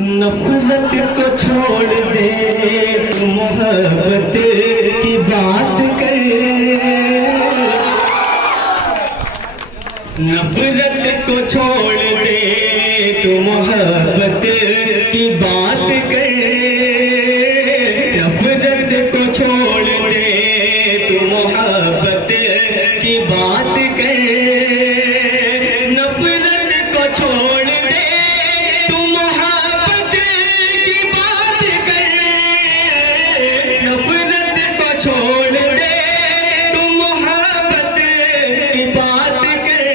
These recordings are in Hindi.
नफरत को छोड़ दे तू मोहब्बत की बात कर, नफरत को छोड़ दे तू मोहब्बत की बात कर, नफरत को छोड़ दे तू मोहब्बत की बात कर, नफरत को छोड़ दे तू मोहब्बत की बात कर, नफरत को छोड़ दे तू मोहब्बत की बात कर।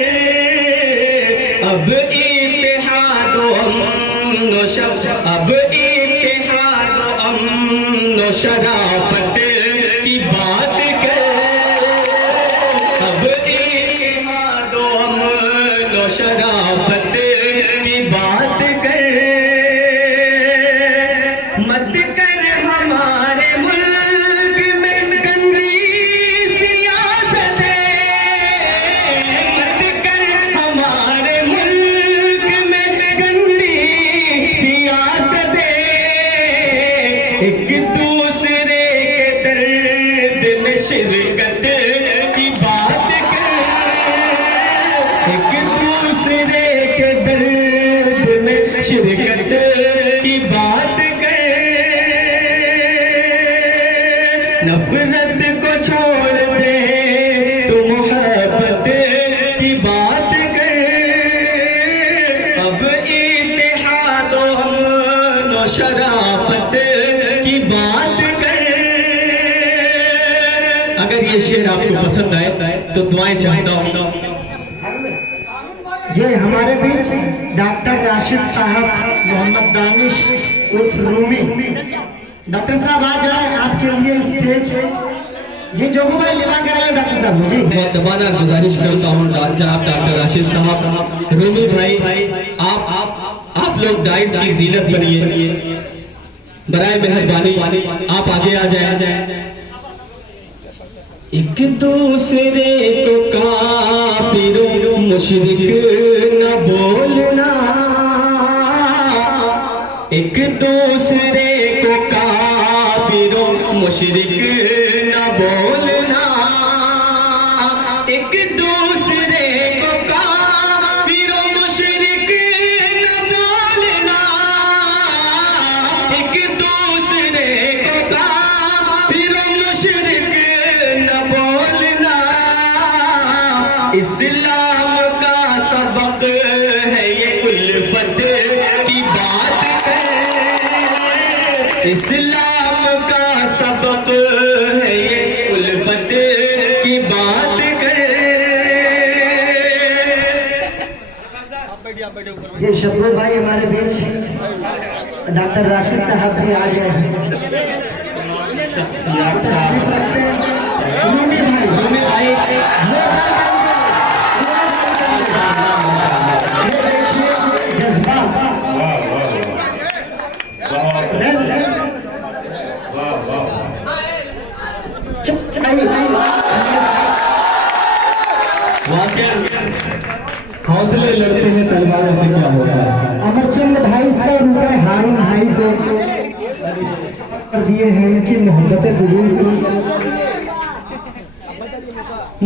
अब इत्तेहाद व अमन व अब इत्तेहाद व अमन व शराफत की बात कर, अब इत्तेहाद व अमन व शराफत की बात कर। मत कर हमारे मुल्क में गंदी सियासतें, मत कर हमारे मुल्क में गंदी सियासतें, एक दूसरे के दर्द में शिरकत की बात कर, एक दूसरे के दर्द में शिरकत की बात कर, नफरत को छोड़ दे तू मोहब्बत की बात कर, अब इत्तेहाद व अमन व शराफत की बात कर। अगर ये शेर आपको पसंद आए तो दुआएं चाहता हूँ। जी हमारे बीच डॉक्टर राशिद साहब मोहम्मद दानिश उर्फ रूमी, डॉक्टर साहब आ जाए आपके लिए स्टेज। जी जोगू भाई लिवा कराइए डॉक्टर साहब जी। बहुत दबाना गुजारिश करता हूँ डॉक्टर राशिद साहब, रूमी भाई, आप लोग डाइस की जीनत बनिए, बराए मेहरबानी आप आगे आ जाए। एक दूसरे को काफिर मुशरिक न बोलना, एक दूसरे को काफिर मुशरिक न बोलना, एक दूसरे को काफिर मुशरिक न बोलना, एक दूसरे को काफिर मुशरिक न बोलना। इस्लाम का सबक है ये उल्फत की बात है, इस्लाम का सबक है ये उल्फत की बात करे। जी शब्बीर भाई हमारे बीच, डॉक्टर राशिद साहब भी आ गए हैं। तशरीफ रखते हैं रूमी भाई। जज्बा हौसले लड़ते हैं तलवारों से क्या होता है। अमरचंद भाई 100 रुपए हारून भाई को कर दिए हैं इनकी मोहब्बत बुजुर्ग को।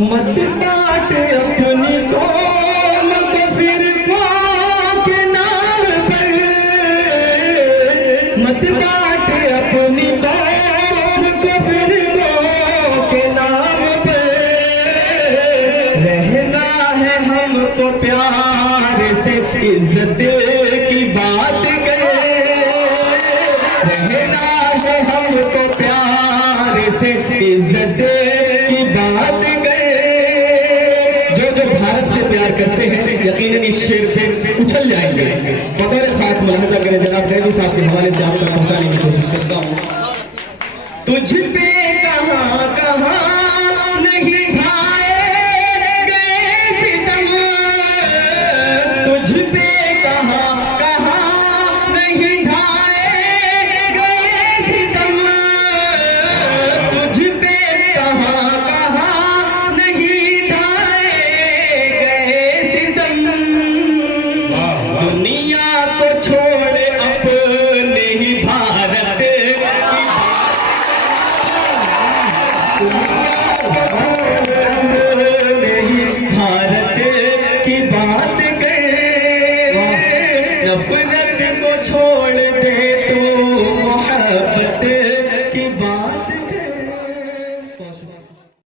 मत बांट अपनी कौम को फिरकों के नाम पर, मत बांट अपनी कौम को फिरकों के नाम पर, रहना है हमको प्यार से इज्जत की बात करे, रहना है हमको प्यार से इज्जत की बात करे। जो भारत से प्यार करते हैं यकीनन इस शेर पे उछल जाएंगे। बतौर खास मुलाहजा करें जनाब रैनी साहब के हवाले से आप तक पहुंचाने की कोशिश करता हूँ। तुझ पे कहाँ कहाँ नहीं ढाए गए सितम, तुझ पे कहाँ कहाँ नहीं ढाए गए सितम, तुझ पे कहाँ कहाँ नहीं ढाए गए सितम। दुनिया को छोड़ तुम्हें